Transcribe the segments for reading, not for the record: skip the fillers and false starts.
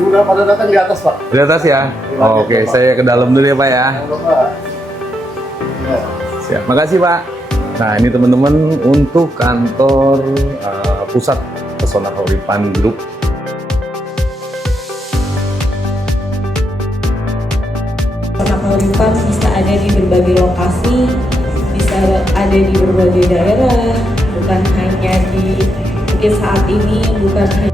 Sudah pada datang di atas, Pak. Di atas ya? Oke, saya ke dalam dulu ya Pak ya. Ya. Siap, makasih Pak. Nah ini teman-teman untuk kantor pusat Pesona Kahuripan Group. Pesona Kahuripan bisa ada di berbagai lokasi, bisa ada di berbagai daerah, bukan hanya di mungkin saat ini, bukan hanya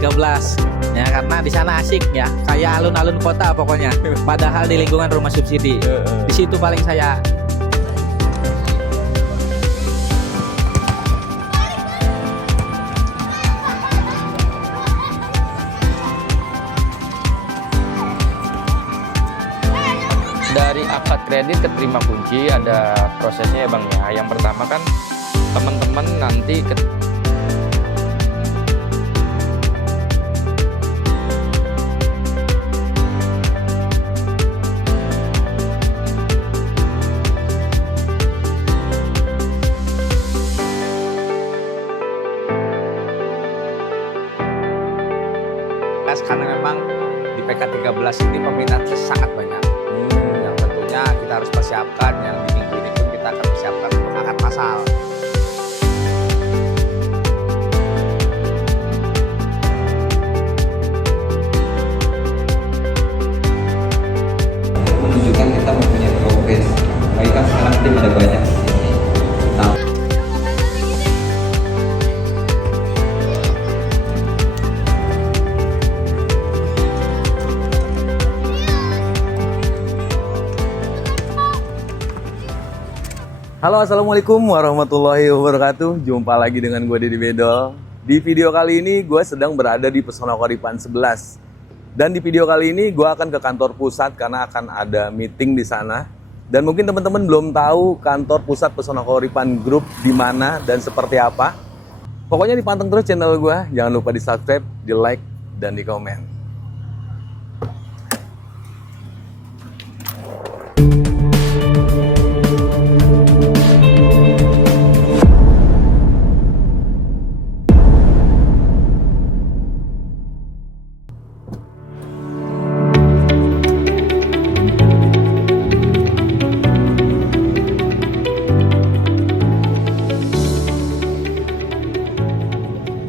13 ya, karena di sana asik ya, kayak alun-alun kota pokoknya. Padahal di lingkungan rumah subsidi, di situ paling saya. Dari akad kredit ke terima kunci ada prosesnya ya Bang ya. Yang pertama kan teman-teman nanti karena memang di PK 13 ini peminatnya sangat banyak. Yang tentunya kita harus persiapkan, yang di minggu ini pun kita akan persiapkan untuk akad masal. Menunjukkan kita mempunyai progres. Baik kan sekarang tim ada banyak di sini. Nah, Halo, assalamualaikum warahmatullahi wabarakatuh. Jumpa lagi dengan gue Deddy Bedol. Di video kali ini gue sedang berada di Pesona Kahuripan 11. Dan di video kali ini gue akan ke kantor pusat karena akan ada meeting di sana. Dan mungkin teman-teman belum tahu kantor pusat Pesona Kahuripan Group di mana dan seperti apa. Pokoknya dipanteng terus channel gue. Jangan lupa di subscribe, di like, dan di komen.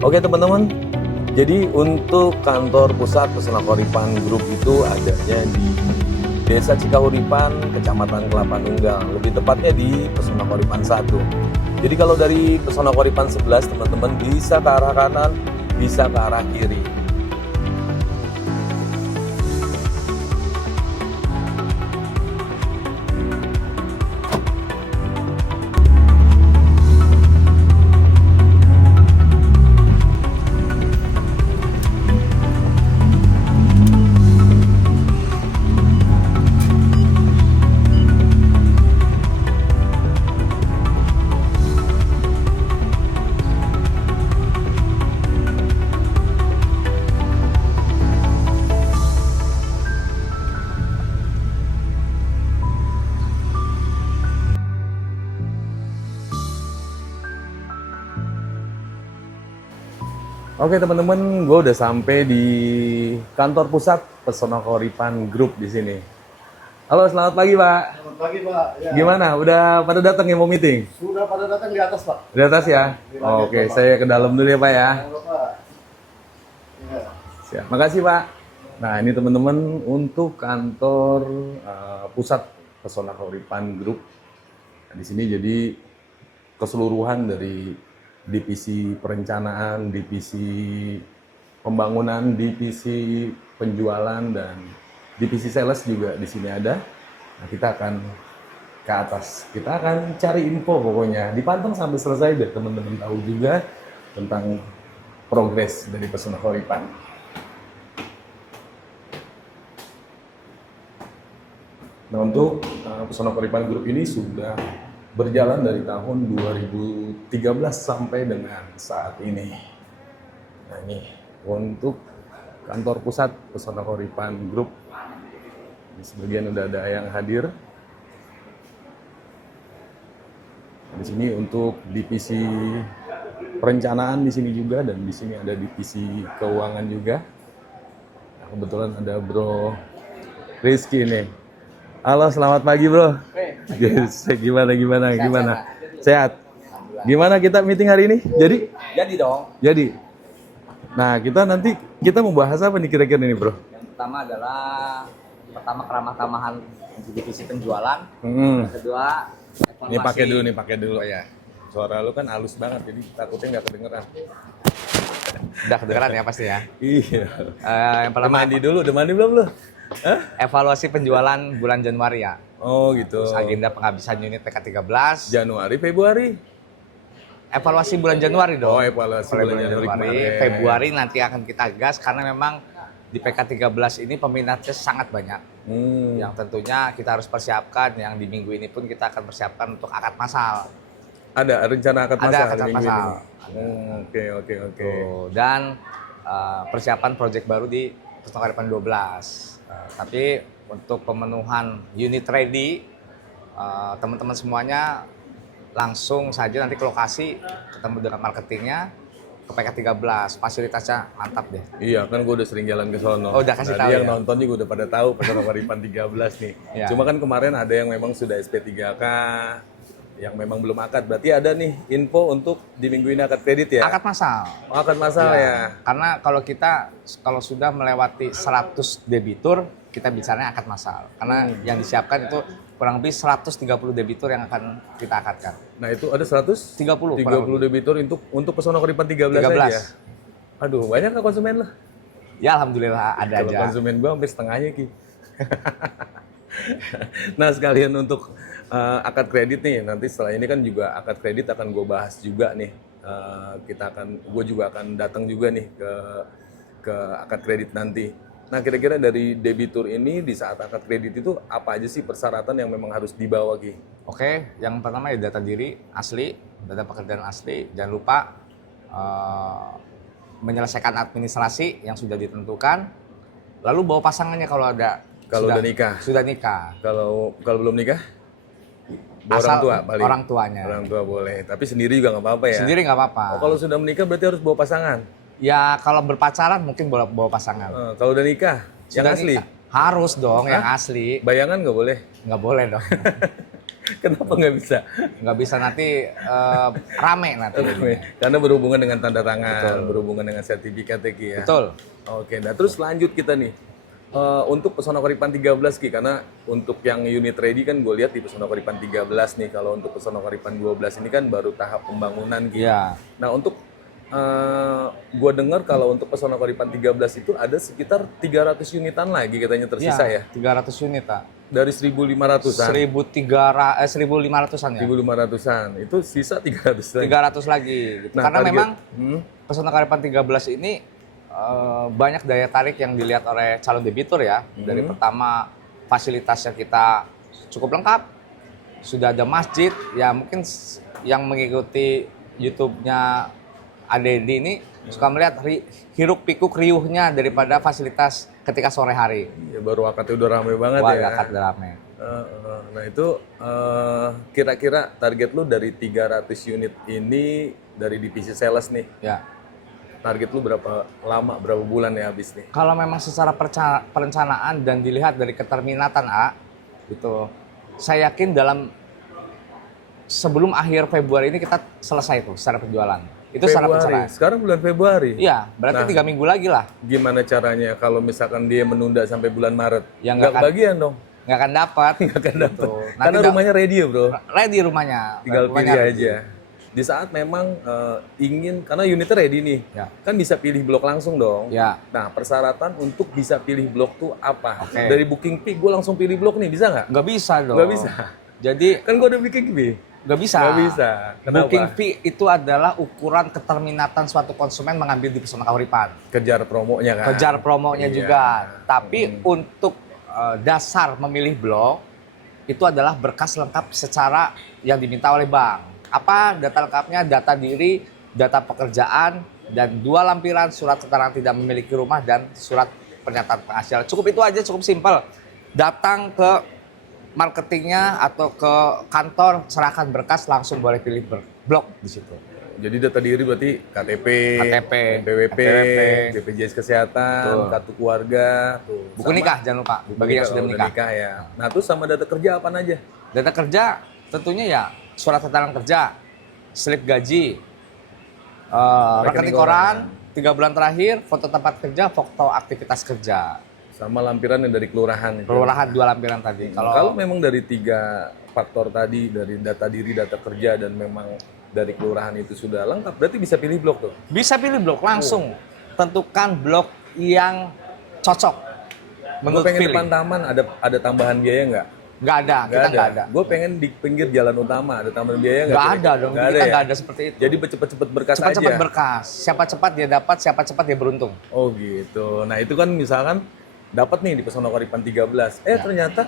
Oke teman-teman, jadi untuk kantor pusat Pesona Kahuripan Group itu adanya di Desa Cikahuripan, Kecamatan Kelapa Nunggal, lebih tepatnya di Pesona Kahuripan 1. Jadi kalau dari Pesona Kahuripan 11 teman-teman bisa ke arah kanan, bisa ke arah kiri. Oke teman-teman, gue udah sampai di kantor pusat Pesona Kahuripan Group di sini. Halo, selamat pagi Pak. Selamat pagi, Pak. Ya. Gimana? Udah pada datang ya mau meeting? Sudah pada datang di atas, Pak. Di atas ya? Oke, saya ke dalam dulu ya Pak ya. Ya. Siap. Makasih Pak. Nah ini teman-teman untuk kantor pusat Pesona Kahuripan Group. Nah, di sini jadi keseluruhan dari divisi perencanaan, divisi pembangunan, divisi penjualan, dan divisi sales juga di sini ada. Nah, kita akan ke atas. Kita akan cari info pokoknya. Dipanteng sampai selesai biar teman-teman tahu juga tentang progres dari Pesona Kahuripan. Nah, untuk Pesona Kahuripan Group ini sudah berjalan dari tahun 2013 sampai dengan saat ini. Nah ini untuk kantor pusat Pesona Kahuripan Group. Di sebagian udah ada yang hadir. Di sini untuk divisi perencanaan di sini juga, dan di sini ada divisi keuangan juga. Nah, kebetulan ada Bro Rizky nih. Halo, selamat pagi Bro. Yes, gimana? Sehat. Gimana kita meeting hari ini? Jadi dong, Jadi. Nah, kita mau bahas apa nih kira-kira nih Bro? yang pertama adalah keramah-tamahan divisi penjualan. Yang kedua, Ini pakai dulu ya. Suara lu kan halus banget, jadi takutnya nggak kedengeran. Udah kedengeran ya pasti ya. Iya. Yang pertama, Udah mandi belum lu? Hah? evaluasi penjualan bulan Januari ya. Oh gitu. Terus agenda penghabisan unit PK13. Januari, Februari. Evaluasi bulan Januari dong. Oh, evaluasi bulan Januari kemarin. Februari nanti akan kita gas karena memang di PK13 ini peminatnya sangat banyak. Yang tentunya kita harus persiapkan, yang di minggu ini pun kita akan persiapkan untuk akad massal. Ada rencana akad massal? Ada akad minggu massal. ini? Oke. Tuh, dan persiapan proyek baru di Pusaka Harapan 12. Tapi untuk pemenuhan unit ready, teman-teman semuanya langsung saja nanti ke lokasi, ketemu dengan marketingnya, ke PK13, fasilitasnya mantap deh. Iya, kan gue udah sering jalan ke sono. Oh, udah kasih tahu yang ya? nonton juga udah pada tahu Pesona Harapan 13 nih. Ya. Cuma kan kemarin ada yang memang sudah SP3K, yang memang belum akad. Berarti ada nih info untuk di minggu ini akad kredit ya? Akad massal. Oh, akad massal ya? Karena kalau sudah melewati 100 debitur, kita bicaranya akad massal. Karena yang disiapkan itu kurang lebih 130 debitur yang akan kita akadkan. Nah itu ada 130 30 debitur untuk Pesona Harapan 13 aja. Aduh, banyak nggak konsumen lo? Ya alhamdulillah ada Kalau aja. konsumen gua hampir setengahnya Ki. Nah sekalian untuk akad kredit nih, nanti setelah ini kan juga akad kredit akan gue bahas juga nih. Gue juga akan datang juga nih ke akad kredit nanti. Nah kira-kira dari debitur ini di saat akad kredit itu apa aja sih persyaratan yang memang harus dibawa Ki? Oke, yang pertama ya data diri asli, data pekerjaan asli. Jangan lupa menyelesaikan administrasi yang sudah ditentukan. Lalu bawa pasangannya kalau ada. Kalau udah nikah? Sudah nikah. Kalau belum nikah? Asal Orang tua paling? orang tuanya. Orang tua boleh, tapi sendiri juga nggak apa-apa ya? Sendiri nggak apa-apa. Oh, kalau sudah menikah berarti harus bawa pasangan? Ya kalau berpacaran mungkin bawa pasangan. Kalau udah nikah? Yang Sudah asli? nikah. Harus dong yang Hah? asli. Bayangan nggak boleh? Nggak boleh dong. Kenapa nggak bisa? Nggak bisa nanti rame nanti. Karena berhubungan dengan tanda tangan, Betul. berhubungan dengan sertifikat ya Ki ya? Betul. Oke, nah terus lanjut kita nih. Untuk Pesona Harapan 13 Ki, karena untuk yang unit ready kan gue lihat di Pesona Harapan 13 nih. Kalau untuk Pesona Harapan 12 ini kan baru tahap pembangunan Ki. Iya. Nah untuk gue dengar kalau untuk Pesona Harapan 13 itu ada sekitar 300 unitan lagi katanya tersisa ya? 300 unit, Pak. Dari 1.500-an? 1.500-an ya. 1.500-an, itu sisa 300 lagi? 300 lagi. Gitu. Nah, Karena target- memang Pesona Harapan 13 ini banyak daya tarik yang dilihat oleh calon debitur ya. Dari pertama fasilitasnya kita cukup lengkap. Sudah ada masjid, ya mungkin yang mengikuti YouTube-nya ADD ini suka melihat hiruk pikuk riuhnya daripada fasilitas ketika sore hari. Ya baru akadnya udah rame banget Wah, ya. akad rame. Nah itu kira-kira target lu dari 300 unit ini dari divisi sales nih, Ya. target lu berapa lama, berapa bulan ya habis nih? Kalau memang secara perencanaan dan dilihat dari keterminatan gitu, saya yakin sebelum akhir Februari ini kita selesai tuh secara penjualan. Itu secara perencanaan. Sekarang bulan Februari. Iya, berarti Nah, 3 minggu lagi lah. Gimana caranya kalau misalkan dia menunda sampai bulan Maret? Ya, nggak nggak akan- bagian dong. Nggak akan dapat. Nggak akan dapat. Gitu. Karena rumahnya ready ya bro. Ready rumahnya. Tinggal Rumahnya pilih ready. aja. Di saat memang ingin, karena unitnya ready nih, Ya. kan bisa pilih blok langsung dong. Ya. Nah persyaratan untuk bisa pilih blok tuh apa? Oke. Dari booking fee gue langsung pilih blok nih, bisa nggak? Nggak bisa dong. Nggak bisa. Jadi Kan gue udah booking fee. nggak bisa. Nggak bisa. Kenapa? Booking fee itu adalah ukuran keterminatan suatu konsumen mengambil di Pesona Kahuripan. Kejar promonya kan. Kejar promonya Iya. juga. Tapi untuk dasar memilih blok itu adalah berkas lengkap secara yang diminta oleh bank. Apa data lengkapnya? Data diri, data pekerjaan, dan 2 lampiran surat keterangan tidak memiliki rumah dan surat pernyataan penghasilan. Cukup itu aja, cukup simpel. Datang ke marketingnya atau ke kantor serahkan berkas langsung boleh pilih blok di situ. Jadi data diri berarti KTP, KTP, NPWP, NPWP, BPJS Kesehatan, Betul. kartu keluarga, tuh. Buku Sama- nikah jangan lupa buku bagi yang nikah sudah kalau menikah. ya. Nah, terus sama data kerja apa aja? Data kerja tentunya ya surat keterangan kerja, slip gaji, rekening koran, 3 bulan terakhir, foto tempat kerja, foto aktivitas kerja. Sama lampiran yang dari kelurahan. itu. Kelurahan 2 lampiran tadi. Kalau memang dari 3 faktor tadi, dari data diri, data kerja, dan memang dari kelurahan itu sudah lengkap, berarti bisa pilih blok tuh? Bisa pilih blok langsung. Tentukan blok yang cocok. Gue Menurut pengen pilih. depan taman, ada tambahan biaya nggak? Nggak ada, kita nggak ada. Gue pengen di pinggir jalan utama, ada tambahan biaya nggak? Nggak kira-kira? ada dong, Nggak kita ya? nggak ada seperti itu. Jadi cepet-cepet berkas Cepat-cepat aja? berkas. Siapa cepat dia dapat, siapa cepat dia beruntung. Oh gitu. Nah itu kan misalkan dapat nih di Pesona Koripan 13. Ya. Ternyata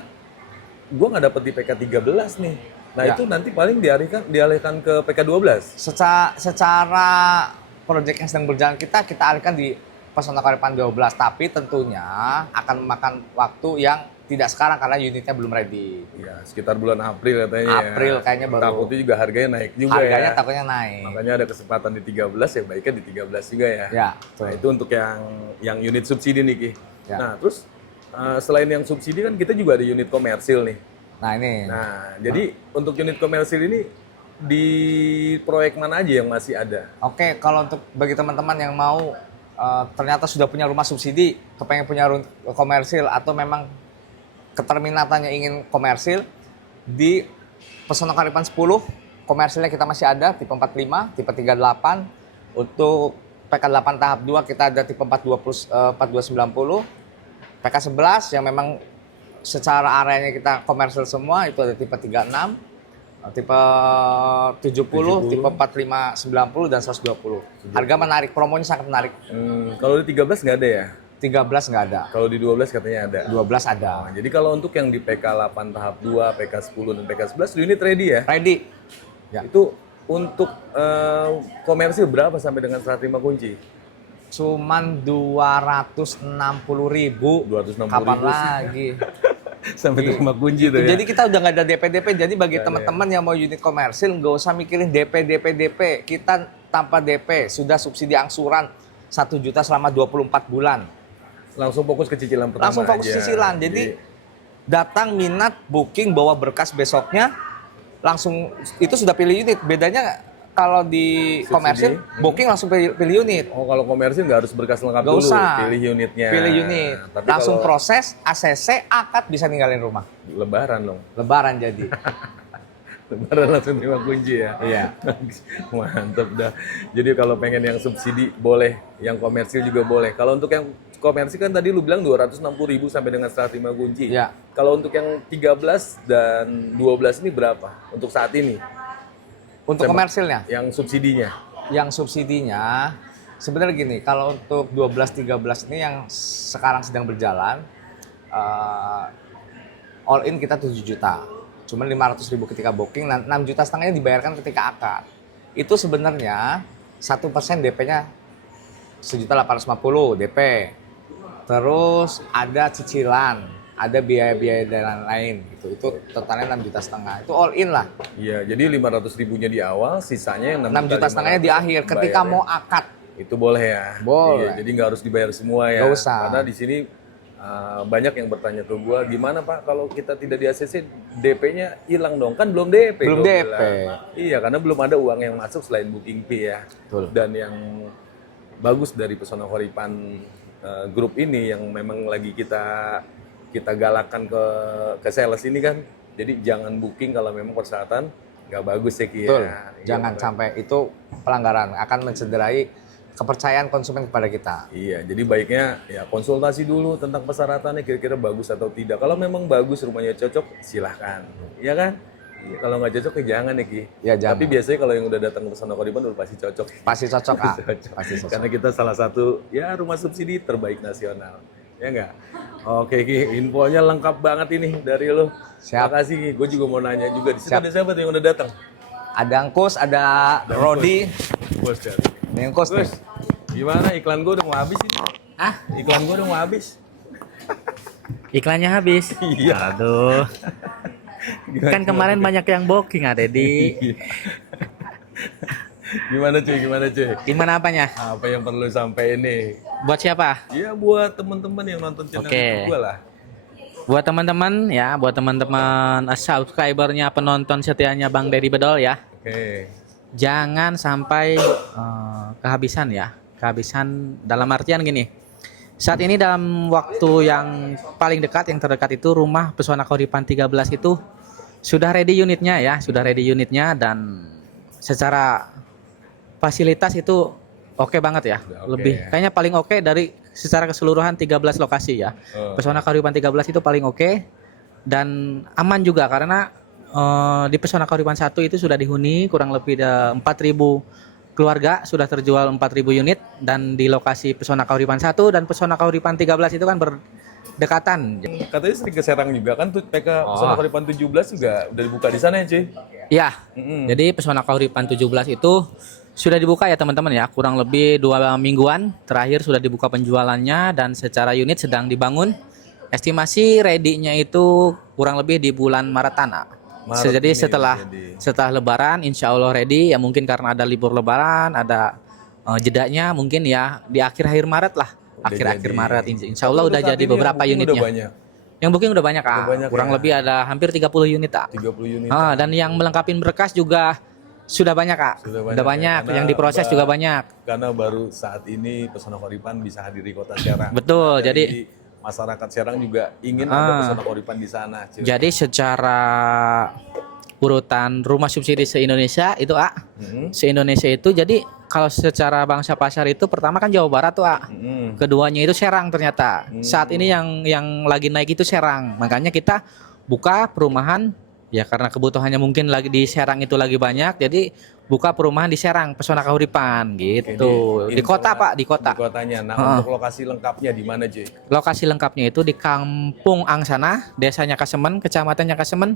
gue nggak dapet di PK 13 nih. Nah Ya. itu nanti paling dialihkan ke PK 12. Secara proyek yang sedang berjalan kita alihkan di Pesona Koripan 12, tapi tentunya akan memakan waktu yang tidak sekarang karena unitnya belum ready. Ya sekitar bulan April katanya. April kayaknya baru. Takutnya juga harganya naik juga Harganya ya. takutnya naik. Makanya ada kesempatan di 13 ya baiknya di 13 juga ya. Ya, Nah itu untuk yang unit subsidi nih Ki. Ya. Nah terus selain yang subsidi kan kita juga ada unit komersil nih. Nah ini. Nah jadi untuk unit komersil ini di proyek mana aja yang masih ada? Oke, kalau untuk bagi teman-teman yang mau ternyata sudah punya rumah subsidi, kepengen punya komersil atau memang keterminatannya ingin komersil, di Pesona Karipan 10 komersilnya kita masih ada tipe 45, tipe 38. Untuk PK 8 tahap 2 kita ada tipe 4290. PK 11 yang memang secara areanya kita komersil semua itu ada tipe 36, tipe 70, tipe 45, 90 dan 120. Harga menarik, promonya sangat menarik. Kalau di 13 nggak ada ya? 13 nggak ada, Kalau di 12 katanya ada. 12 ada. Nah, jadi kalau untuk yang di PK 8 tahap 2, PK 10 dan PK 11 unit ready ya? Ready. Ya. Itu untuk komersil berapa sampai dengan serah terima kunci? Cuman 260.000. 260.000 Kapan sih. lagi? Sampai terima kunci tuh ya? Jadi kita udah nggak ada DP-DP. Jadi bagi Nggak ada teman-teman yang mau unit komersil nggak usah mikirin DP. Kita tanpa DP sudah subsidi angsuran 1 juta selama 24 bulan. Langsung fokus ke cicilan pertama Langsung fokus aja. cicilan. Jadi datang minat booking bawa berkas besoknya langsung itu sudah pilih unit. Bedanya kalau di Subsidi. komersil booking langsung pilih unit. Oh kalau komersil nggak harus berkas lengkap Nggak dulu, usah. pilih unitnya. Pilih unit. Tapi Langsung kalau proses ACC akad bisa ninggalin rumah. Lebaran dong. Lebaran jadi. Lebaran langsung terima kunci ya. Iya. Mantep dah. Jadi kalau pengen yang subsidi boleh, yang komersil juga boleh. Kalau untuk yang komersil kan tadi lu bilang 260.000 sampai dengan serah terima kunci. Iya. Kalau untuk yang 13 dan 12 ini berapa untuk saat ini? Untuk Sama. komersilnya, Yang subsidinya? yang subsidinya sebenarnya gini, kalau untuk 12-13 ini yang sekarang sedang berjalan all in kita 7 juta. Cuman 500.000 ketika booking, 6 juta setengahnya dibayarkan ketika akad. Itu sebenarnya 1% DP-nya 1.850 DP. Terus ada cicilan, ada biaya-biaya dan lain-lain gitu. Itu totalnya 6 juta setengah. Itu all in lah. Iya, jadi 500.000-nya di awal, sisanya yang 6 juta setengahnya di akhir ketika bayarnya. mau akad. Itu boleh ya? Boleh. Iya, jadi nggak harus dibayar semua ya? Nggak usah. Karena di sini banyak yang bertanya ke gua, gimana Pak kalau kita tidak di ACC, DP-nya hilang dong? Kan belum DP. Belum gua DP. bilang. Iya, karena belum ada uang yang masuk selain booking fee ya. Betul. Dan yang bagus dari Pesona Koripan grup ini yang memang lagi kita galakan ke sales ini kan, jadi jangan booking kalau memang persyaratan nggak bagus ya Ki. Betul. Ya. Iya, Jangan makanya. sampai itu pelanggaran akan mencederai kepercayaan konsumen kepada kita. Iya, jadi baiknya ya konsultasi dulu tentang persyaratannya kira-kira bagus atau tidak. Kalau memang bagus, rumahnya cocok, silahkan. Iya kan? Iya, kalau nggak cocok ya jangan ya Ki. Ya, jangan. Tapi biasanya kalau yang udah datang ke Pesona Koripan udah pasti cocok. Pasti cocok, ah. Cocok. Pasti cocok. Karena kita salah satu ya rumah subsidi terbaik nasional. Ya nggak? Oke Ki, infonya lengkap banget ini dari lo. Siap. Makasih Ki, gue juga mau nanya juga. Di situ Siap. ada siapa tuh yang udah datang? Ada Angkus, ada Rodi. Bos cari. Ini Angkus nih. Gus, gimana iklan gue udah mau habis ini? Hah? Iklan gue udah mau habis. Iklannya habis. Iya. Aduh. Gimana, Kan kemarin banyak yang booking, Dedi. Gimana cuy? Gimana apanya? Apa yang perlu sampai ini? Buat siapa? Ya buat teman-teman yang nonton channel Oke. YouTube gua lah. Buat teman-teman ya, buat teman-teman subscribernya, penonton setianya Bang Dedi Bedol ya. Oke. Jangan sampai kehabisan ya. Kehabisan dalam artian gini. Saat ini dalam waktu yang paling dekat, yang terdekat itu rumah Pesona Kauripan 13 itu sudah ready unitnya ya, dan secara fasilitas itu oke banget ya. Udah oke Lebih ya. kayaknya paling oke dari secara keseluruhan 13 lokasi ya. Oh. Pesona Kauripan 13 itu paling oke dan aman juga karena di Pesona Kauripan 1 itu sudah dihuni kurang lebih 4.000 keluarga, sudah terjual 4.000 unit, dan di lokasi Pesona Kauripan 1 dan Pesona Kauripan 13 itu kan berdekatan. Katanya sering ke Serang juga kan tuh PK Oh. Pesona Kauripan 17 juga udah dibuka di sana ya cuy. Ya, Mm-mm. jadi Pesona Kauripan 17 itu sudah dibuka ya teman-teman ya, kurang lebih 2 mingguan terakhir sudah dibuka penjualannya dan secara unit sedang dibangun. Estimasi ready-nya itu kurang lebih di bulan Maret. Maret Jadi ini setelah Lebaran insya Allah ready ya, mungkin karena ada libur Lebaran, ada jedanya mungkin ya di akhir Maret lah. Udah Akhir-akhir jadi. Maret insya Allah udah Saat jadi ini beberapa yang booking unitnya. Udah banyak. Yang booking udah banyak, Udah banyak kurang ya. lebih ada hampir 30 unit 30 unit. Dan yang melengkapi berkas juga sudah banyak Sudah banyak, ya, yang karena diproses juga banyak. Karena baru saat ini Pesona Kauripan bisa hadir di Kota Serang. Betul, Nah, jadi masyarakat Serang juga ingin ada Pesona Kauripan di sana. cuy. jadi secara urutan rumah subsidi se-Indonesia itu Mm-mm. se-Indonesia itu, jadi kalau secara bangsa pasar itu pertama kan Jawa Barat tuh Mm-mm. keduanya itu Serang ternyata. Saat ini yang lagi naik itu Serang. Makanya kita buka perumahan ya, karena kebutuhannya mungkin lagi di Serang itu lagi banyak, jadi buka perumahan di Serang Pesona Kauripan Oke, gitu. Di kota Pak, di kota. Di kotanya. Nah, untuk lokasi lengkapnya di mana, cuy? Lokasi lengkapnya itu di Kampung Angsana, desanya Kasemen, kecamatannya Kasemen,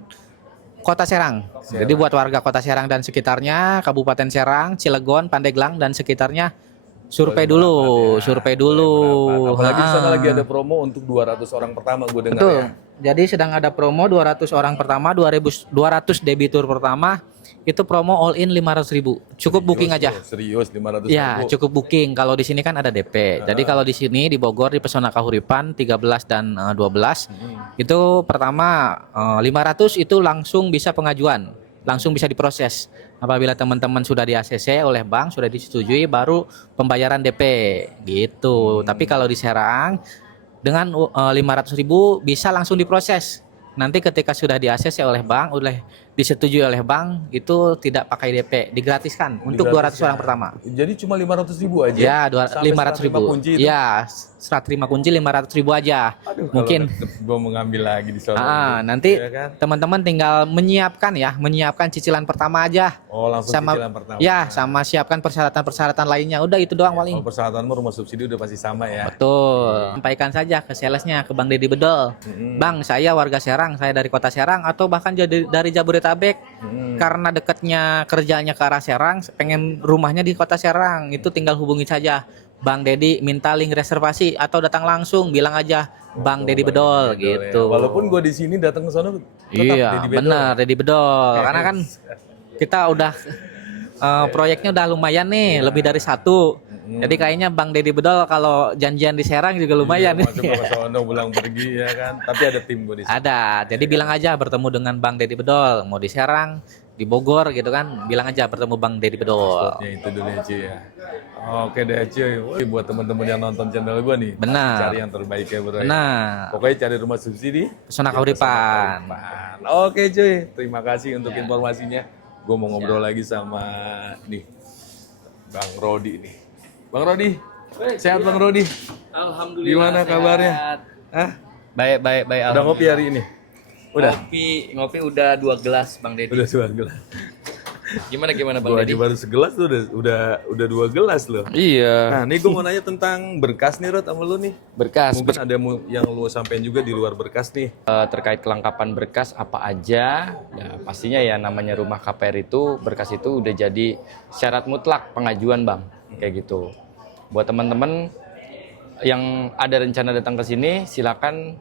Kota Serang. Jadi buat warga Kota Serang dan sekitarnya, Kabupaten Serang, Cilegon, Pandeglang dan sekitarnya survei Boleh dulu, berangkat ya. survei dulu. Boleh berangkat. Apalagi di sana Ah. lagi ada promo untuk 200 orang pertama, gue dengar Betul. ya. Jadi sedang ada promo 200 orang pertama, 200 debitur pertama, itu promo all in 500.000. Cukup booking aja. Serius 500 Ya, ribu. cukup booking. Kalau di sini kan ada DP. Jadi kalau di sini di Bogor di Pesona Kauripan 13 dan 12 itu pertama 500 itu langsung bisa pengajuan, langsung bisa diproses. Apabila teman-teman sudah di ACC oleh bank, sudah disetujui, baru pembayaran DP gitu. Tapi kalau di Serang dengan 500.000 bisa langsung diproses. Nanti ketika sudah di ACC oleh bank, oleh disetujui oleh bank, itu tidak pakai DP, digratiskan untuk 200 orang pertama. Jadi cuma 500 ribu aja. Ya, Sampai 500 serah terima ribu. kunci itu. Ya, serah terima kunci 500 ribu aja. Aduh, Mungkin gue mau ngambil lagi di sana. nanti Ya kan? teman-teman tinggal menyiapkan cicilan pertama aja. Oh, langsung Sama cicilan pertama. ya, sama siapkan persyaratan-persyaratan lainnya. Udah itu doang paling. Oh, persyaratanmu rumah subsidi udah pasti sama ya. Betul. Sampaikan saja ke salesnya, ke Bang Dedi Bedol. Bang, saya warga Serang, saya dari kota Serang atau bahkan jadi dari Jabodetabek. Karena dekatnya kerjanya ke arah Serang, pengen rumahnya di kota Serang, itu tinggal hubungi saja Bang Dedi, minta link reservasi atau datang langsung, bilang aja Bang Dedi Bedol Ya. gitu. Walaupun gue di sini datang ke sana tetap Iya, Dedi Bedol. benar Dedi Bedol. Karena kan kita udah proyeknya udah lumayan nih, lebih dari 1. Jadi kayaknya Bang Dedi Bedol kalau janjian di Serang juga lumayan. Iya, masuk ke sono pulang pergi ya kan. Tapi ada tim gue di sini. Ada. Jadi bilang aja bertemu dengan Bang Dedi Bedol, mau di Serang, di Bogor gitu kan, bilang aja bertemu Bang Dedi Bedol. Ya itu dulu ya cuy ya. Oke deh cuy. Wih, buat teman-teman yang nonton channel gue nih, pasti Benar. cari yang terbaik ya bro. Nah, Pokoknya cari rumah subsidi. Pesona Kauripan. Oke cuy, terima kasih untuk informasinya. Gue mau ngobrol lagi sama nih Bang Rodi nih. Bang Rodi, sehat Bang Rodi? Alhamdulillah. Gimana kabarnya? Hah? Baik. Udah ngopi hari ini? Udah? Ngopi udah 2 gelas Bang Dedi. Udah 2 gelas. Gimana Bang Gua aja baru segelas tuh udah 2 gelas loh. Iya, Nah, nih gue mau nanya tentang berkas nih Rod sama lu nih. berkas. Mungkin ada yang lu sampein juga di luar berkas nih. Terkait kelengkapan berkas apa aja, ya pastinya ya namanya rumah KPR itu berkas itu udah jadi syarat mutlak pengajuan Bang, kayak gitu. Buat teman-teman yang ada rencana datang ke sini, silakan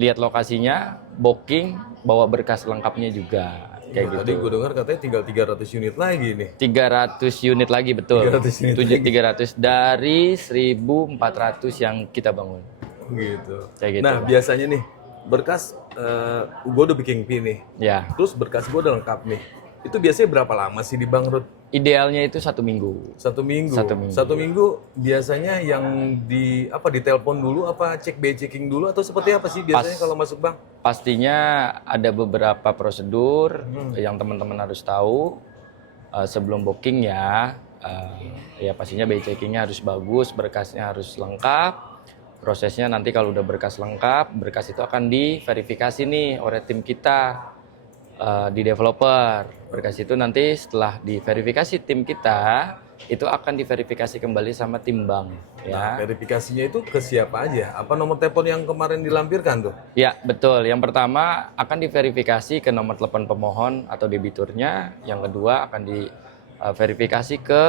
lihat lokasinya, booking, bawa berkas lengkapnya juga. Kayak gitu. Tadi gue dengar katanya tinggal 300 unit lagi nih. 300 unit lagi betul. 300 unit lagi. 300 dari 1.400 yang kita bangun. Gitu. Kayak gitu. Nah, biasanya nih berkas gue udah bikin PIN nih. Ya, Terus berkas gue udah lengkap nih. Itu biasanya berapa lama sih di Bang Rut? idealnya itu 1 minggu. 1 minggu. 1 minggu. 1 minggu biasanya yang ditelepon dulu apa cek checking dulu atau seperti apa sih biasanya kalau masuk bank? Pastinya ada beberapa prosedur yang teman-teman harus tahu sebelum booking ya. Ya pastinya BI checkingnya harus bagus, berkasnya harus lengkap. Prosesnya nanti kalau udah berkas lengkap, berkas itu akan diverifikasi nih oleh tim kita di developer. Berkas itu nanti setelah diverifikasi tim kita, itu akan diverifikasi kembali sama tim bank. Nah, Ya, verifikasinya itu ke siapa aja? Apa nomor telepon yang kemarin dilampirkan tuh? ya betul. Yang pertama akan diverifikasi ke nomor telepon pemohon atau debiturnya. Yang kedua akan diverifikasi ke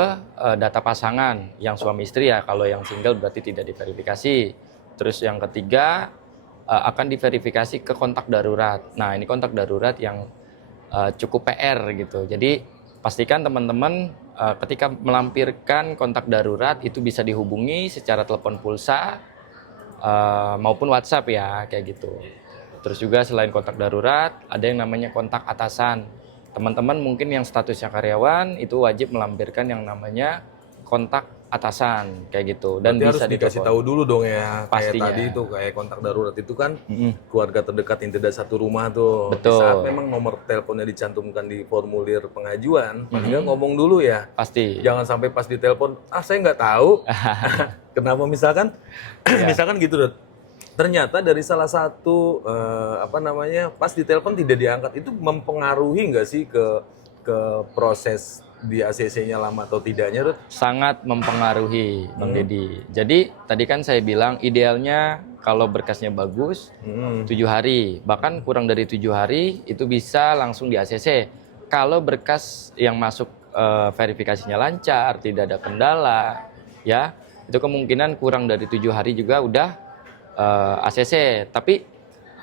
data pasangan yang suami istri ya. Kalau yang single berarti tidak diverifikasi. Terus yang ketiga akan diverifikasi ke kontak darurat. Nah ini kontak darurat yang cukup PR gitu. Jadi pastikan teman-teman ketika melampirkan kontak darurat itu bisa dihubungi secara telepon pulsa maupun WhatsApp ya kayak gitu. Terus juga selain kontak darurat ada yang namanya kontak atasan. Teman-teman mungkin yang statusnya karyawan itu wajib melampirkan yang namanya kontak atasan kayak gitu dan Berarti bisa harus dikasih ditelepon. tahu dulu dong ya. Kayak Pastinya. tadi itu kayak kontak darurat itu kan Mm-mm. keluarga terdekat yang tidak satu rumah tuh. Betul. Di saat memang nomor teleponnya dicantumkan di formulir pengajuan, paling nggak ngomong dulu ya. Pasti. Jangan sampai pas ditelepon, saya nggak tahu. Kenapa misalkan, misalkan gitu Dut. Ternyata dari salah satu pas ditelepon tidak diangkat itu mempengaruhi nggak sih ke proses di ACC-nya lama atau tidaknya, Rut? Sangat mempengaruhi Bang Deddy. Jadi tadi kan saya bilang idealnya kalau berkasnya bagus 7 hari, bahkan kurang dari 7 hari itu bisa langsung di ACC. Kalau berkas yang masuk verifikasinya lancar, tidak ada kendala, ya itu kemungkinan kurang dari 7 hari juga udah ACC. Tapi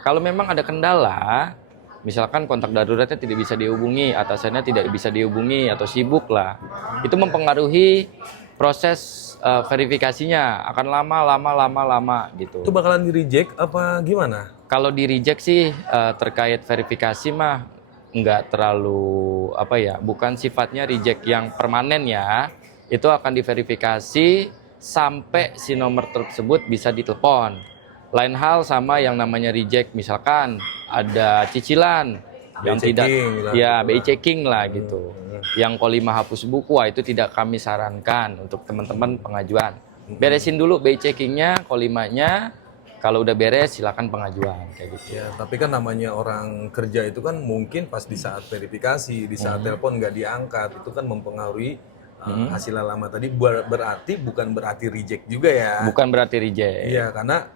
kalau memang ada kendala, misalkan kontak daruratnya tidak bisa dihubungi, atasannya tidak bisa dihubungi atau sibuk lah, itu mempengaruhi proses verifikasinya akan lama gitu. Itu bakalan di-reject apa gimana? Kalau di reject sih terkait verifikasi mah nggak terlalu bukan sifatnya reject yang permanen ya. Itu akan diverifikasi sampai si nomor tersebut bisa ditelepon. Lain hal sama yang namanya reject, misalkan ada cicilan yang BI tidak checking lah, ya gitu BI lah. checking lah gitu. Yang Ko5 hapus buku itu tidak kami sarankan untuk teman-teman pengajuan. Beresin dulu BI checkingnya, Ko5-nya. Kalau udah beres silakan pengajuan kayak gitu. Ya, tapi kan namanya orang kerja itu kan mungkin pas di saat verifikasi, di saat telepon nggak diangkat, itu kan mempengaruhi hasil lama tadi. Bukan berarti reject juga ya. Bukan berarti reject. Iya, karena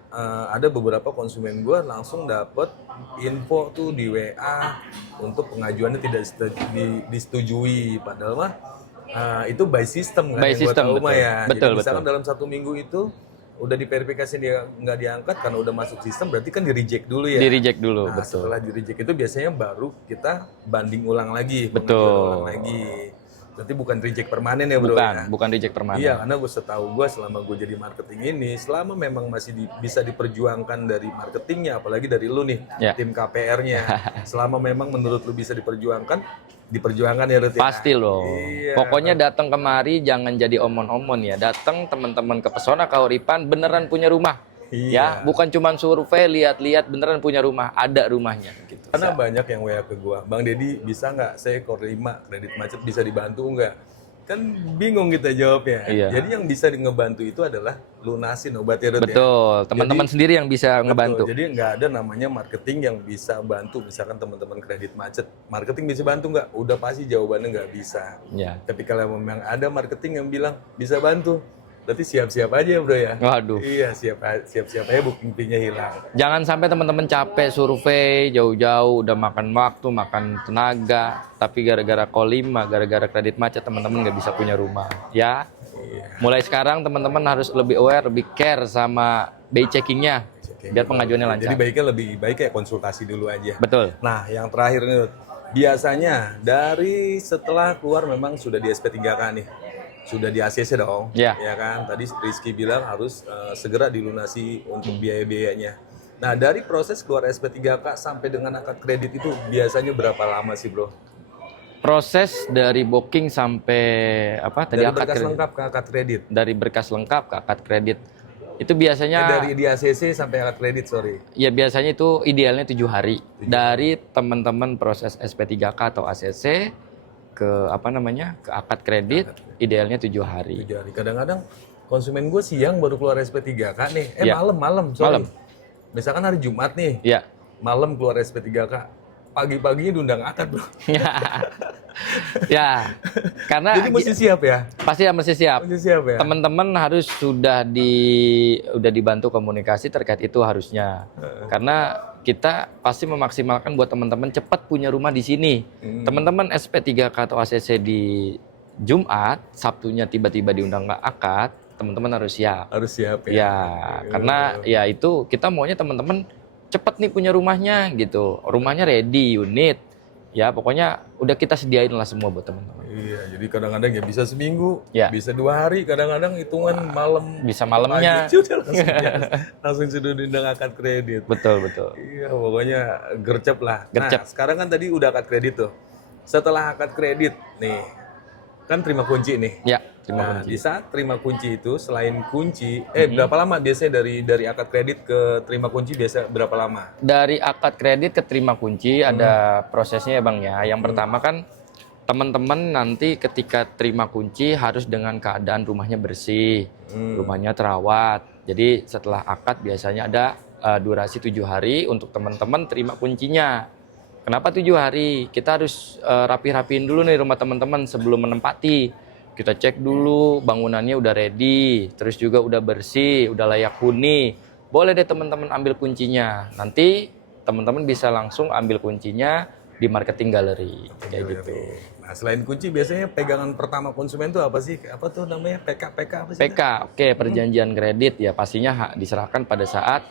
ada beberapa konsumen gue langsung dapet info tuh di WA untuk pengajuannya tidak disetujui, padahal mah itu by system kan By yang gua system, tahu betul. mah ya. Betul, Jadi misalkan betul. dalam 1 minggu itu udah diverifikasi dia nggak diangkat karena udah masuk sistem, berarti kan di reject dulu ya. Di reject dulu, Nah, betul. setelah di reject itu biasanya baru kita banding ulang lagi, Betul. pengajuan ulang lagi. Berarti bukan reject permanen ya bro ya? Bukan reject permanen. Iya, karena gue setahu gue selama gue jadi marketing ini, selama memang masih bisa diperjuangkan dari marketingnya, apalagi dari lu nih, Ya. tim KPR-nya, selama memang menurut lu bisa diperjuangkan ya Rut ya? Pasti loh. Iya. Pokoknya datang kemari jangan jadi omon-omon ya. Datang teman-teman ke Pesona Kahuripan beneran punya rumah. Iya. Ya, bukan cuma survei lihat-lihat, beneran punya rumah, ada rumahnya gitu. Karena banyak yang WA ke gue, Bang Deddy bisa nggak saya Ko5 kredit macet bisa dibantu nggak? Kan bingung kita jawabnya. Iya. Jadi yang bisa ngebantu itu adalah lunasin obatnya Rut ya? Betul, teman-teman Jadi- sendiri yang bisa Betul, ngebantu. jadi nggak ada namanya marketing yang bisa bantu. Misalkan teman-teman kredit macet, marketing bisa bantu nggak? Udah pasti jawabannya nggak bisa. Ya. Tapi kalau memang ada marketing yang bilang bisa bantu, berarti siap-siap aja bro ya. Waduh. Iya, siap-siap aja booking fee-nya hilang. Jangan sampai teman-teman capek survei jauh-jauh, udah makan waktu, makan tenaga, tapi gara-gara Ko5, gara-gara kredit macet teman-teman nggak bisa punya rumah. Ya. Iya. Mulai sekarang teman-teman harus lebih aware, lebih care sama BI checkingnya. biar pengajuannya lancar. Jadi baiknya lebih baik kayak konsultasi dulu aja. Betul. Nah, yang terakhir nih, Dut. Biasanya dari setelah keluar memang sudah di SP3K nih. Sudah di ACC dong. Ya. Ya kan? Tadi Rizky bilang harus segera dilunasi untuk biaya-biayanya. Nah, dari proses keluar SP3K sampai dengan akad kredit itu biasanya berapa lama sih, Bro? Proses dari booking sampai apa tadi Dari akad berkas kredit. lengkap ke akad kredit. Dari berkas lengkap ke akad kredit. Itu biasanya Dari di ACC sampai akad kredit, sorry. ya biasanya itu idealnya 7 hari. Dari teman-teman proses SP3K atau ACC ke apa namanya? Ke akad kredit idealnya 7 hari. 7 hari. Kadang-kadang konsumen gue siang baru keluar SP3K nih. Ya. Malam, sorry. Malam. Misalkan hari Jumat nih, Ya. malam keluar SP3K. Pagi-paginya diundang akad, Bro. Ya. Karena Jadi mesti siap ya? pasti mesti siap. Mesti siap ya? Teman-teman harus udah dibantu komunikasi terkait itu harusnya. Karena kita pasti memaksimalkan buat teman-teman cepat punya rumah di sini. Teman-teman SP3K atau ACC di Jumat, Sabtunya tiba-tiba diundang akad, teman-teman harus siap. Harus siap ya? Ya, karena ya itu kita maunya teman-teman cepet nih punya rumahnya gitu. Rumahnya ready, unit. Ya pokoknya udah kita sediain lah semua buat teman-teman. Iya, jadi kadang-kadang ya bisa seminggu, Ya. bisa 2 hari, kadang-kadang hitungan malam. Bisa malamnya. Pagi, sudah langsung sudah diundang akad kredit. Betul, betul. Iya, pokoknya gercep lah. Gercep. Nah, sekarang kan tadi udah akad kredit tuh. Setelah akad kredit, nih, kan terima kunci nih. Ya, terima Nah, kasih. di saat terima kunci itu, selain kunci, berapa lama biasanya dari akad kredit ke terima kunci biasa berapa lama? Dari akad kredit ke terima kunci ada prosesnya ya Bang ya. Yang pertama kan teman-teman nanti ketika terima kunci harus dengan keadaan rumahnya bersih, rumahnya terawat. Jadi setelah akad biasanya ada durasi 7 hari untuk teman-teman terima kuncinya. Kenapa 7 hari? Kita harus rapi-rapiin dulu nih rumah teman-teman sebelum menempati. Kita cek dulu bangunannya udah ready, terus juga udah bersih, udah layak huni. Boleh deh teman-teman ambil kuncinya. Nanti teman-teman bisa langsung ambil kuncinya di marketing gallery kayak gitu. Nah, selain kunci biasanya pegangan pertama konsumen tuh apa sih? Apa tuh namanya? PK apa sih? PK, oke, perjanjian kredit ya pastinya diserahkan pada saat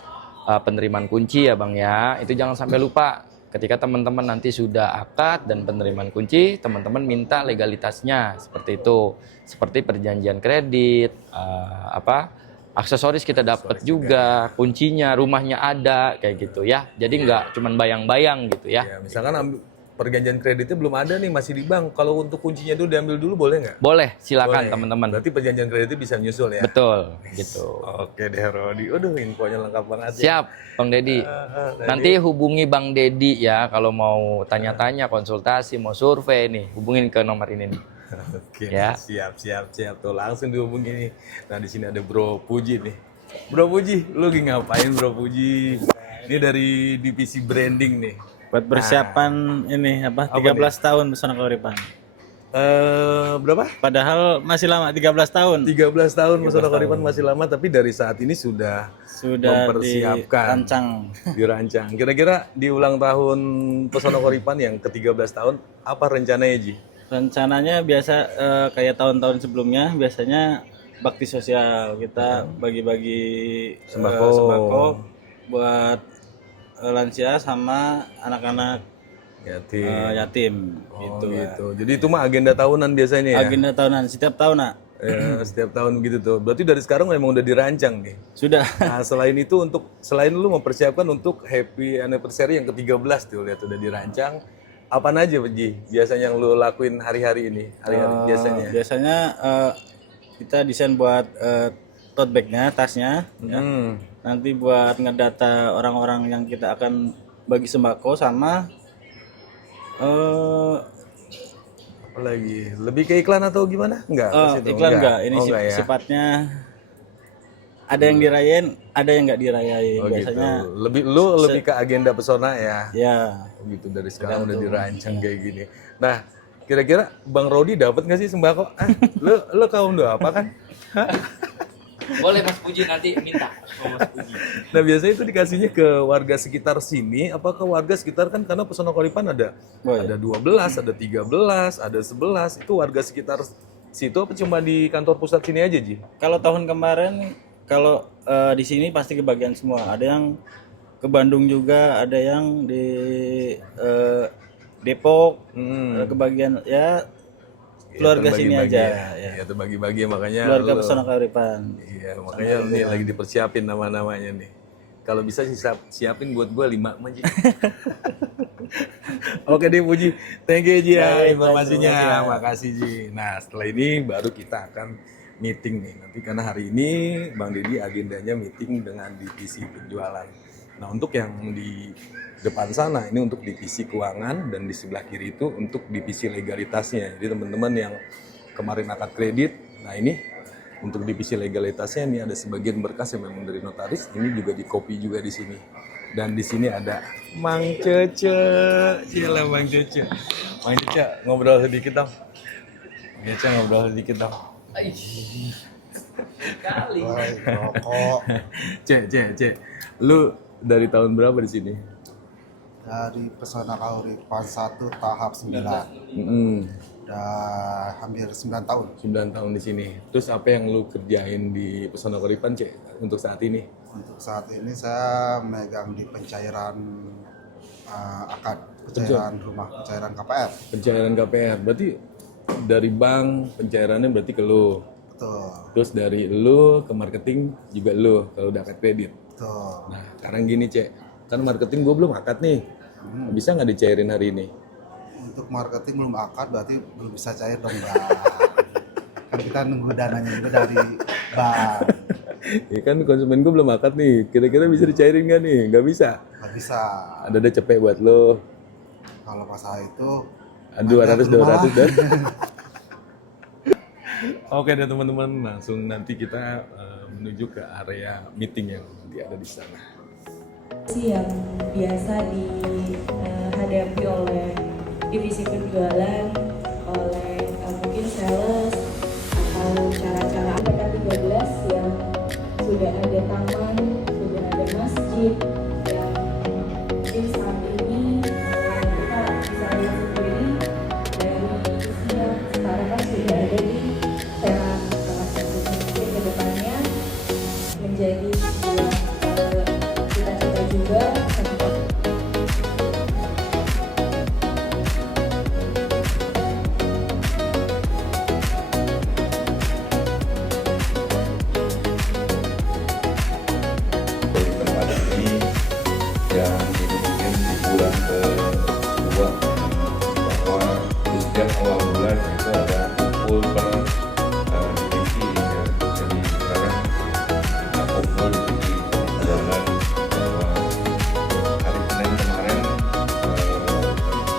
penerimaan kunci ya Bang ya. Itu jangan sampai lupa. Ketika teman-teman nanti sudah akad dan penerimaan kunci, teman-teman minta legalitasnya seperti itu, seperti perjanjian kredit, aksesoris kita dapat juga, kuncinya, rumahnya ada, kayak gitu ya. Jadi nggak cuman bayang-bayang gitu ya. Ya, misalkan perjanjian kreditnya belum ada nih, masih di bank. Kalau untuk kuncinya dulu diambil dulu boleh nggak? Boleh, silakan Boleh. teman-teman. Berarti perjanjian kreditnya bisa nyusul ya? Betul, gitu. Oke deh, Rodi. Aduh, infonya lengkap banget ya. Siap, Bang Dedi. Nanti hubungi Bang Dedi ya kalau mau tanya-tanya, konsultasi, mau survei nih, hubungin ke nomor ini nih. Oke, Ya. siap. Tuh langsung dihubungi nih. Nah, di sini ada Bro Puji nih. Bro Puji, lu lagi ngapain Bro Puji? Ini dari divisi branding nih. Buat persiapan ini apa 13 tahun Pesona Kahuripan. Berapa? Padahal masih lama 13 tahun. 13 tahun Pesona Kahuripan masih lama, tapi dari saat ini sudah mempersiapkan, dirancang. Kira-kira di ulang tahun Pesona Kahuripan yang ke-13 tahun, apa rencananya Ji? Rencananya biasa kayak tahun-tahun sebelumnya biasanya bakti sosial. Kita bagi-bagi sembako buat lansia sama anak-anak yatim gitu. Jadi itu mah agenda tahunan biasanya ya? Agenda tahunan setiap tahun, Nak. Setiap tahun begitu tuh. Berarti dari sekarang memang udah dirancang nih. Sudah. Nah, selain itu selain lu mempersiapkan untuk happy anniversary yang ke-13 tuh, lihat udah dirancang. Apaan aja, Ji? Biasanya yang lu lakuin hari-hari ini? Hari-hari biasanya. Biasanya kita desain buat tote bag-nya, tasnya, ya. Nanti buat ngedata orang-orang yang kita akan bagi sembako sama Apa lagi? Lebih ke iklan atau gimana? Enggak. pas itu? iklan enggak. Ini Oh, enggak ya? sifatnya ada yang dirayain, ada yang nggak dirayain. Oh, Biasanya gitu. Lebih ke agenda pesona ya. ya Gitu dari sekarang udah dirancang kayak gini. Nah, kira-kira Bang Rodi dapat nggak sih sembako? Lu kaum doa apa kan? Boleh Mas Puji nanti minta. Mas Puji. Nah, biasanya itu dikasihnya ke warga sekitar sini, apa ke warga sekitar kan karena Pesona Kahuripan ada iya. ada 12, ada 13, ada 11. Itu warga sekitar situ apa cuma di kantor pusat sini aja, Ji? kalau tahun kemarin kalau di sini pasti kebagian semua. Ada yang ke Bandung juga, ada yang di Depok, kebagian ya keluarga sini aja. Ya. Iya, terbagi-bagi makanya. Keluarga lu- Pesona Kahuripan. Iya, makanya ini lagi dipersiapin nama-namanya nih. Kalau bisa sih siapin buat gua 5 aja. Oke deh Puji, thank you Ji ya Baik, informasinya, terima kasih, ya. makasih Ji. Nah setelah ini baru kita akan meeting nih. Nanti karena hari ini Bang Deddy agendanya meeting dengan divisi penjualan. Nah untuk yang di depan sana ini untuk divisi keuangan dan di sebelah kiri itu untuk divisi legalitasnya. Jadi teman-teman yang kemarin akad kredit, nah ini untuk divisi legalitasnya ini ada sebagian berkas yang memang dari notaris, ini juga di copy juga di sini. Dan di sini ada Mang Cece, cila Mang Cece. Mang Cece ngobrol sedikit dong. Mang Cece ngobrol sedikit dong. Rokok Cek. Lu dari tahun berapa di sini? dari Pesona Kahuripan 1 tahap 9. Udah hampir 9 tahun. 9 tahun di sini. Terus apa yang lu kerjain di Pesona Kahuripan, Cek, untuk saat ini? Untuk saat ini saya megang di pencairan akad, pencairan rumah, pencairan KPR. Pencairan KPR. Berarti dari bank pencairannya berarti ke lu. Betul, Terus dari lu ke marketing juga lu kalau udah akad kredit. betul. Nah, sekarang gini, Cek. Kan marketing gue belum akad nih. Bisa nggak dicairin hari ini? Untuk marketing belum akad, berarti belum bisa cair dong, Bang. Kan kita nunggu dananya juga dari bank. Ya kan konsumen gue belum akad nih. Kira-kira bisa dicairin nggak nih? Nggak bisa. Nggak bisa. Ada cepet buat lo. Kalau masalah itu 200 dan. Oke deh teman-teman, langsung nanti kita menuju ke area meeting yang nanti ada di sana. Yang biasa dihadapi oleh divisi penjualan, oleh mungkin sales atau cara-cara ada 13 yang sudah ada taman, sudah ada masjid yang mungkin saat ini kita bisa lihat sendiri dari isinya sekarang kan sudah ada di Serang salah satu mungkin ke depannya menjadi sebuah cita-cita juga untuk dari tempat ini yang ini mungkin di bulan kedua bahwa di setiap awal bulan itu ada kumpul per divisi ya. Jadi sekarang kita kumpul di jalan bahwa hari Senin kemarin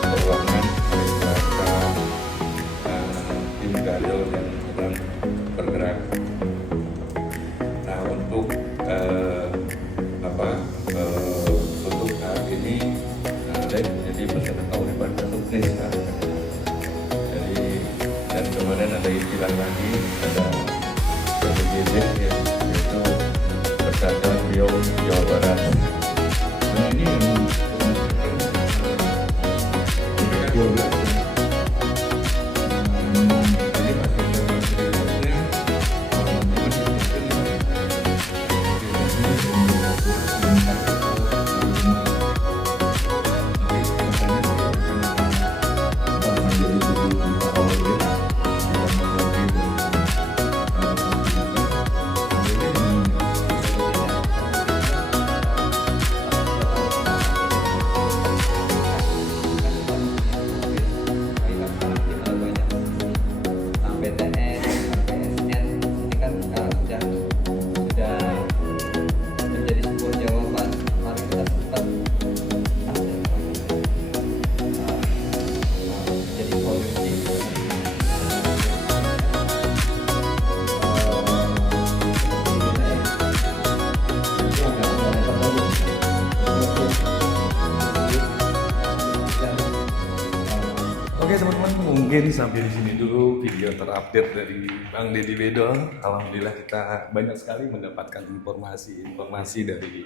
keuangan beberapa tim Gadel yang sedang bergerak. Nah untuk untuk saat ini ada yang menjadi peserta Kahuripan satu desa. Jadi dan kemarin ada istilah lagi ada PPGD yaitu Persatuan Riau Jawa Barat. Dan ini yang mereka 12. Jadi masih BTN, PSN ini kan sekarang sudah menjadi sebuah jawaban. Mari kita cepat menjadi solusi. Oke teman-teman, mungkin sampai di sini dulu video terupdate dari Bang Deddy Bedol. Alhamdulillah kita banyak sekali mendapatkan informasi dari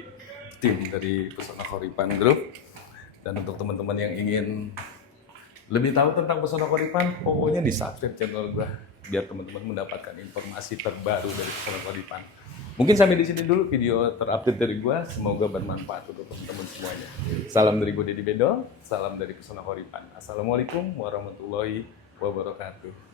tim dari Pesona Kahuripan Group. Dan untuk teman-teman yang ingin lebih tahu tentang Pesona Kahuripan, pokoknya di subscribe channel gue biar teman-teman mendapatkan informasi terbaru dari Pesona Kahuripan. Mungkin sampai di sini dulu video terupdate dari gua. Semoga bermanfaat untuk teman-teman semuanya. Salam dari gue Deddy Bedol, salam dari Pesona Horipan. Assalamualaikum warahmatullahi wabarakatuh.